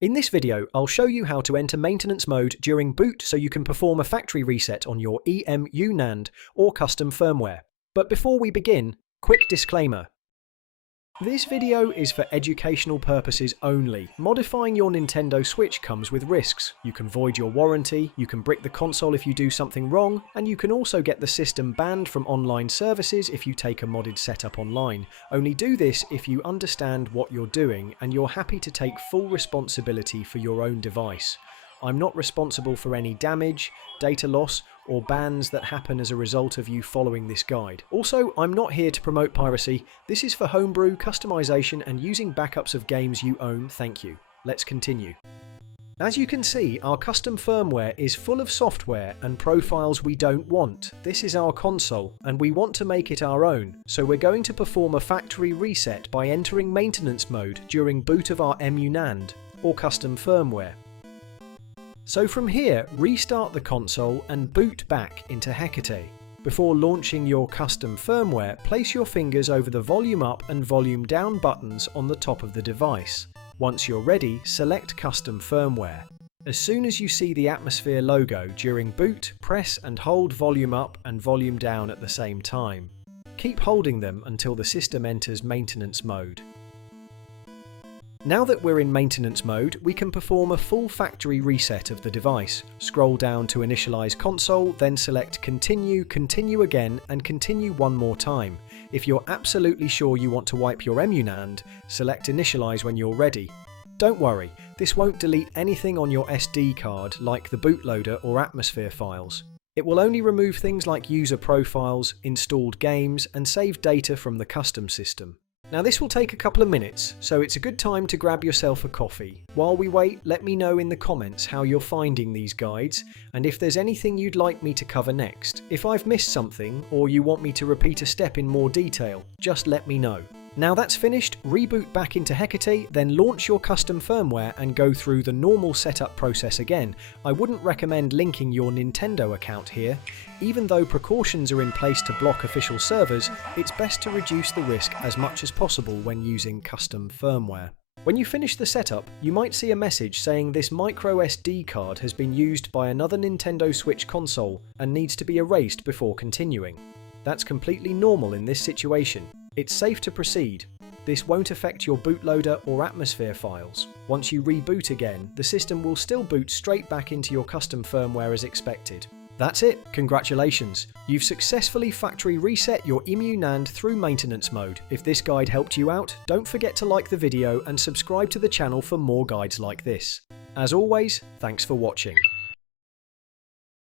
In this video, I'll show you how to enter maintenance mode during boot so you can perform a factory reset on your EmuNAND or custom firmware. But before we begin, quick disclaimer. This video is for educational purposes only. Modifying your Nintendo Switch comes with risks. You can void your warranty, you can brick the console if you do something wrong, and you can also get the system banned from online services if you take a modded setup online. Only do this if you understand what you're doing and you're happy to take full responsibility for your own device. I'm not responsible for any damage, data loss, or bans that happen as a result of you following this guide. Also, I'm not here to promote piracy. This is for homebrew, customization, and using backups of games you own. Thank you. Let's continue. As you can see, our custom firmware is full of software and profiles we don't want. This is our console, and we want to make it our own, so we're going to perform a factory reset by entering maintenance mode during boot of our EmuNAND, or custom firmware. So from here, restart the console and boot back into Hekate. Before launching your custom firmware, place your fingers over the volume up and volume down buttons on the top of the device. Once you're ready, select custom firmware. As soon as you see the Atmosphère logo during boot, press and hold volume up and volume down at the same time. Keep holding them until the system enters maintenance mode. Now that we're in maintenance mode, we can perform a full factory reset of the device. Scroll down to Initialize console, then select Continue, Continue again, and Continue one more time. If you're absolutely sure you want to wipe your EmuNAND, select Initialize when you're ready. Don't worry, this won't delete anything on your SD card like the bootloader or Atmosphère files. It will only remove things like user profiles, installed games, and save data from the custom system. Now this will take a couple of minutes, so it's a good time to grab yourself a coffee. While we wait, let me know in the comments how you're finding these guides, and if there's anything you'd like me to cover next. If I've missed something, or you want me to repeat a step in more detail, just let me know. Now that's finished, reboot back into Hekate, then launch your custom firmware and go through the normal setup process again. I wouldn't recommend linking your Nintendo account here. Even though precautions are in place to block official servers, it's best to reduce the risk as much as possible when using custom firmware. When you finish the setup, you might see a message saying this micro SD card has been used by another Nintendo Switch console and needs to be erased before continuing. That's completely normal in this situation. It's safe to proceed. This won't affect your bootloader or Atmosphère files. Once you reboot again, the system will still boot straight back into your custom firmware as expected. That's it, congratulations! You've successfully factory reset your EmuNAND through maintenance mode. If this guide helped you out, don't forget to like the video and subscribe to the channel for more guides like this. As always, thanks for watching.